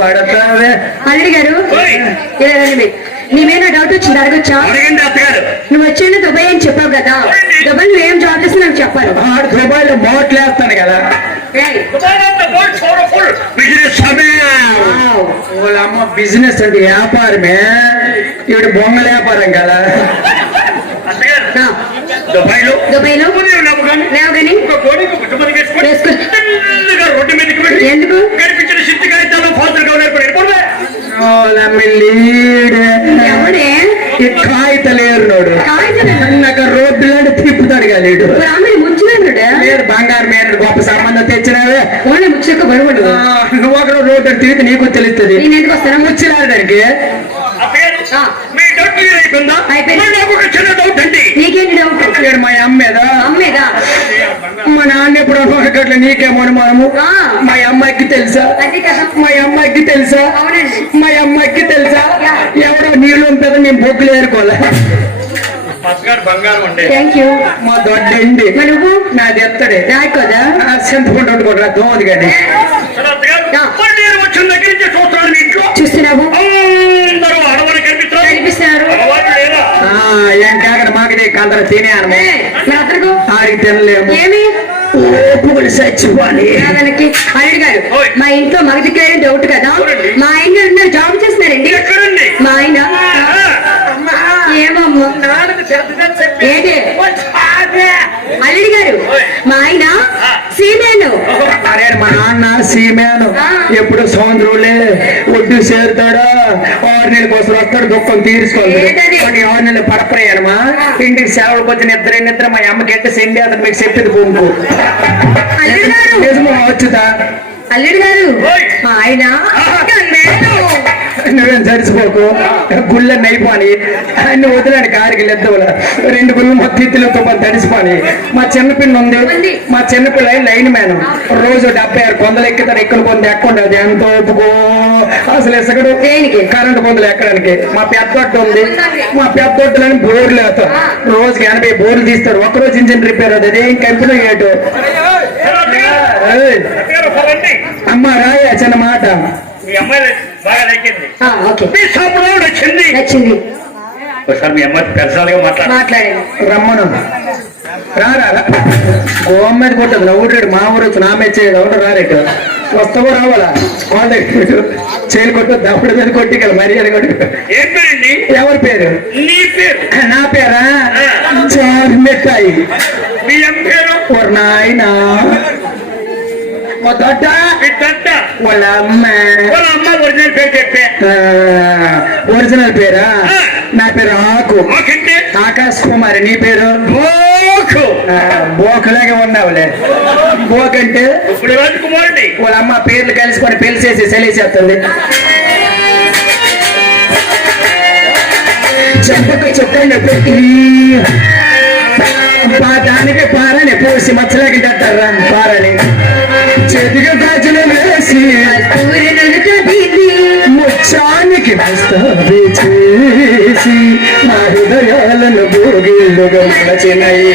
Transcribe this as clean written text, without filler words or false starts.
పడతావే అల్లుడి గారు నీ మీద డౌట్ వచ్చింది అడగొచ్చా? నువ్వు వచ్చేది దుబాయ్ అని చెప్పావు కదా, దుబాయ్ నువ్వేం జాబ్ చేసి నాకు చెప్పాలి. దుబాయ్ లో మోట్లు వేస్తాను కదా. వాళ్ళమ్మ బిజినెస్ అంటే వ్యాపారమే, ఇవి బొంగల వ్యాపారం కదా. దుబాయ్ లో ఎందుకు ఎవడే కాగితలేరు రోడ్డు లాంటి తిప్పుతాడు కదా లేడు. లేదు బంగారు మీద గొప్ప సంబంధం తెచ్చినావే ముచ్చక బరువుడు. నువ్వు అక్కడ రోడ్డు తిరిగితే నీకు తెలుస్తుంది. నేను ఎందుకు వస్తాను ముచ్చలాడడానికి. నీకేంటి డౌట్? మా అమ్మేదా మా నాన్న ఎప్పుడు గట్ల నీకేమో అనుమానము. మా అమ్మాయికి తెలుసా? మా అమ్మాయికి తెలుసా? మా అమ్మాయికి తెలుసా? ఎవడో నీళ్ళు ఉంటుందో మేము బొగ్గులు ఏరుకోలే. మా దొడ్డండి నువ్వు నాది ఎత్తడే రాకోదా చింతకుంటు వండుకోరా దోమది కానీ చూస్తున్నావు కనిపిస్తున్నారు. ఏం కాకర మాకదే కందర తినేను ఆడికి తినలేము. ఏమి ఓపుకులు చచ్చిపోవాలి. అల్లుడు గారు మా ఇంట్లో మగ దగ్గర డౌట్ కదా, మా ఆయన ఉన్నారు జాబ్ చేస్తున్నారండి. మా ఆయన ఏమమ్మా ఏంటి అల్లుడు గారు మా ఆయన సీమేను. మా నాన్న సీమేను ఎప్పుడు సముద్రంలే ఒడ్డు చేరుతాడా 6 నెలల కోసం వస్తాడు దుఃఖం తీర్చుకోవాలి. 6 నెలలు పడపరేయనమా ఇంటికి సేవలకు వచ్చిన నిద్ర మా అమ్మకి ఎట్ట సెండి అతను మీకు చెప్పింది భూముకు నిజమో వచ్చుతా. అల్లుడు గారు మా ఆయన నువ్వేం చడిచిపోకు గుళ్ళని అయిపోని అన్ని వదిలేండి కారికి లెద్దవుల 2 గుళ్ళు మొత్తం తిత్తులతో తడిసిపోని. మా చిన్నపిల్ల ఉంది, మా చిన్నపిల్ల లైన్ మ్యాన్ రోజు 76 కొందలు ఎక్కుతాడు. ఎక్కడ కొంత ఎక్కండి ఎంత ఒప్పుకో అసలు ఎసగడు కరెంటు కొందలు ఎక్కడానికి. మా పెద్దొట్టు ఉంది, మా పెద్దొట్టులని బోర్లు వేస్తాం రోజుకి 80 బోర్లు తీస్తారు. ఒక్కరోజు ఇంజిన్ రిపేర్ అవుతుంది. అదేం కంపెనీ ఏటు అమ్మ రాయ చిన్న మాట నచ్చింది రమ్మను రారా గోవం మీద కొట్టదు నవ్వుడు మా ఊరు వచ్చి నా మెచ్చేది అవును రారేటు వస్తావో రావాలా వాళ్ళ దగ్గర చేలు కొట్టు దప్పుడు మీద కొట్టి కదా మర్యాద కొట్టి. ఎవరి పేరు? నా పేరా చార్మిఠాయి. నాయనా వాళ్ళ అమ్మ ఒరిజినల్ పేరా? నా పేరు ఆకు ఆకాశ్ కుమారి. నీ పేరు? బోకలాగా ఉన్నావులే. బోకంటే వాళ్ళ అమ్మ పేర్లు కలిసిపోయి పెళ్లి చేసి సెలిచేస్తుంది. చెప్పకు చెప్పండి పెట్టి దానికి పారని పోసి మచ్చలాగి తట్టారా పారని చేతిగా గాజులు వేసి ముచ్చానికి చేసి మా హృదయాలను భోగిళ్ళుగా మలచినాయి.